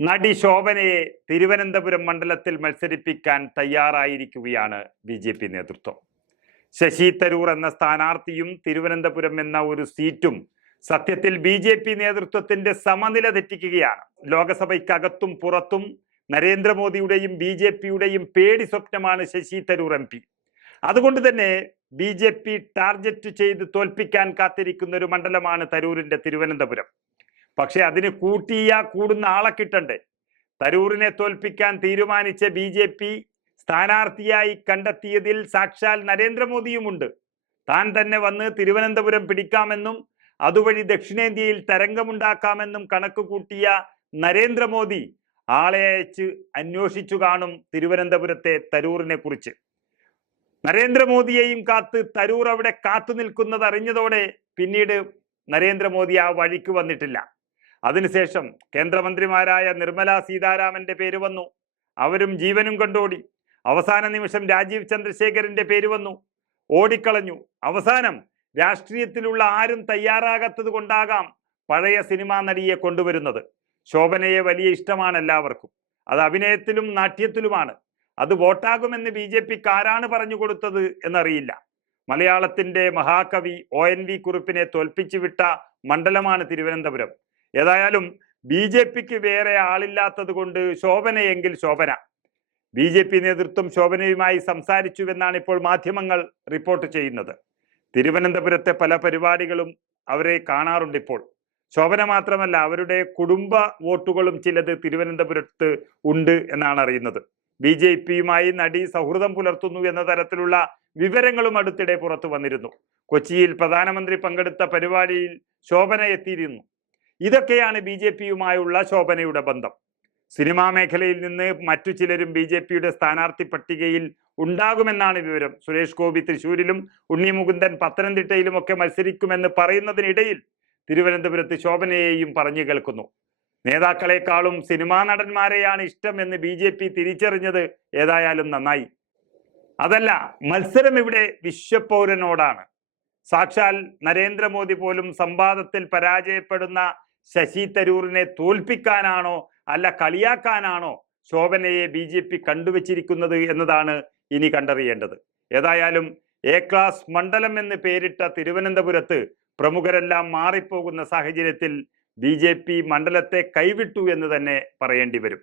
നടി ശോഭനയെ തിരുവനന്തപുരം മണ്ഡലത്തിൽ മത്സരിപ്പിക്കാൻ തയ്യാറായിരിക്കുകയാണ് ബി നേതൃത്വം. ശശി തരൂർ എന്ന സ്ഥാനാർത്ഥിയും തിരുവനന്തപുരം എന്ന ഒരു സീറ്റും സത്യത്തിൽ ബി നേതൃത്വത്തിന്റെ സമനില തെറ്റിക്കുകയാണ്. ലോകസഭയ്ക്കകത്തും പുറത്തും നരേന്ദ്രമോദിയുടെയും ബി പേടി സ്വപ്നമാണ് ശശി തരൂർ MP. അതുകൊണ്ട് തന്നെ ബി ടാർഗറ്റ് ചെയ്ത് തോൽപ്പിക്കാൻ കാത്തിരിക്കുന്ന ഒരു മണ്ഡലമാണ് തരൂരിന്റെ തിരുവനന്തപുരം. പക്ഷെ അതിന് കൂടുന്ന ആളെ കിട്ടണ്ടേ? തരൂരിനെ തോൽപ്പിക്കാൻ തീരുമാനിച്ച ബി സ്ഥാനാർത്ഥിയായി കണ്ടെത്തിയതിൽ സാക്ഷാൽ നരേന്ദ്രമോദിയുമുണ്ട്. താൻ തന്നെ വന്ന് തിരുവനന്തപുരം പിടിക്കാമെന്നും അതുവഴി ദക്ഷിണേന്ത്യയിൽ തരംഗമുണ്ടാക്കാമെന്നും കണക്ക് കൂട്ടിയ നരേന്ദ്രമോദി ആളെ അയച്ച് അന്വേഷിച്ചു കാണും തിരുവനന്തപുരത്തെ തരൂറിനെ കുറിച്ച്. നരേന്ദ്രമോദിയെയും കാത്ത് തരൂർ അവിടെ കാത്തു നിൽക്കുന്നത് അറിഞ്ഞതോടെ പിന്നീട് നരേന്ദ്രമോദി ആ വഴിക്ക് വന്നിട്ടില്ല. അതിനുശേഷം കേന്ദ്രമന്ത്രിമാരായ നിർമ്മല സീതാരാമന്റെ പേര് വന്നു. അവരും ജീവനും കൊണ്ടോടി. അവസാന നിമിഷം രാജീവ് ചന്ദ്രശേഖരന്റെ പേര് വന്നു, ഓടിക്കളഞ്ഞു. അവസാനം രാഷ്ട്രീയത്തിലുള്ള ആരും തയ്യാറാകാത്തത് കൊണ്ടാകാം പഴയ സിനിമാ നടിയെ കൊണ്ടുവരുന്നത്. ശോഭനയെ വലിയ ഇഷ്ടമാണ് എല്ലാവർക്കും. അത് അഭിനയത്തിലും നാട്യത്തിലുമാണ്. അത് വോട്ടാകുമെന്ന് ബി ആരാണ് പറഞ്ഞു കൊടുത്തത് എന്നറിയില്ല. മലയാളത്തിന്റെ മഹാകവി ONV കുറുപ്പിനെ തോൽപ്പിച്ചു വിട്ട മണ്ഡലമാണ് തിരുവനന്തപുരം. ഏതായാലും ബി വേറെ ആളില്ലാത്തത് കൊണ്ട് ശോഭനയെങ്കിൽ ശോഭന. ബി നേതൃത്വം ശോഭനയുമായി സംസാരിച്ചുവെന്നാണ് ഇപ്പോൾ മാധ്യമങ്ങൾ റിപ്പോർട്ട് ചെയ്യുന്നത്. തിരുവനന്തപുരത്തെ പല പരിപാടികളും അവരെ കാണാറുണ്ട് ഇപ്പോൾ. ശോഭന മാത്രമല്ല, അവരുടെ കുടുംബ വോട്ടുകളും ചിലത് തിരുവനന്തപുരത്ത് ഉണ്ട് എന്നാണ് അറിയുന്നത്. ബി നടി സൗഹൃദം പുലർത്തുന്നു എന്ന തരത്തിലുള്ള വിവരങ്ങളും അടുത്തിടെ പുറത്തു വന്നിരുന്നു. കൊച്ചിയിൽ പ്രധാനമന്ത്രി പങ്കെടുത്ത പരിപാടിയിൽ ശോഭന എത്തിയിരുന്നു. ഇതൊക്കെയാണ് ബി ശോഭനയുടെ ബന്ധം. സിനിമാ മേഖലയിൽ നിന്ന് മറ്റു ചിലരും ബി സ്ഥാനാർത്ഥി പട്ടികയിൽ ഉണ്ടാകുമെന്നാണ് വിവരം. സുരേഷ് ഗോപി തൃശ്ശൂരിലും ഉണ്ണി മുകുന്ദൻ പത്തനംതിട്ടയിലും ഒക്കെ മത്സരിക്കുമെന്ന് പറയുന്നതിനിടയിൽ തിരുവനന്തപുരത്ത് ശോഭനയെയും പറഞ്ഞു കേൾക്കുന്നു. നേതാക്കളെക്കാളും സിനിമാ നടന്മാരെയാണ് ഇഷ്ടം എന്ന് ബി തിരിച്ചറിഞ്ഞത് ഏതായാലും നന്നായി. അതല്ല, മത്സരം ഇവിടെ വിശ്വപൗരനോടാണ്. സാക്ഷാൽ നരേന്ദ്രമോദി പോലും സംവാദത്തിൽ പരാജയപ്പെടുന്ന ശശി തരൂരിനെ തോൽപ്പിക്കാനാണോ അല്ല കളിയാക്കാനാണോ ശോഭനയെ ബി കണ്ടുവച്ചിരിക്കുന്നത് എന്നതാണ് ഇനി കണ്ടറിയേണ്ടത്. ഏതായാലും A ക്ലാസ് മണ്ഡലം എന്ന് പേരിട്ട തിരുവനന്തപുരത്ത് പ്രമുഖരെല്ലാം മാറിപ്പോകുന്ന സാഹചര്യത്തിൽ ബി മണ്ഡലത്തെ കൈവിട്ടു എന്ന് തന്നെ പറയേണ്ടി വരും.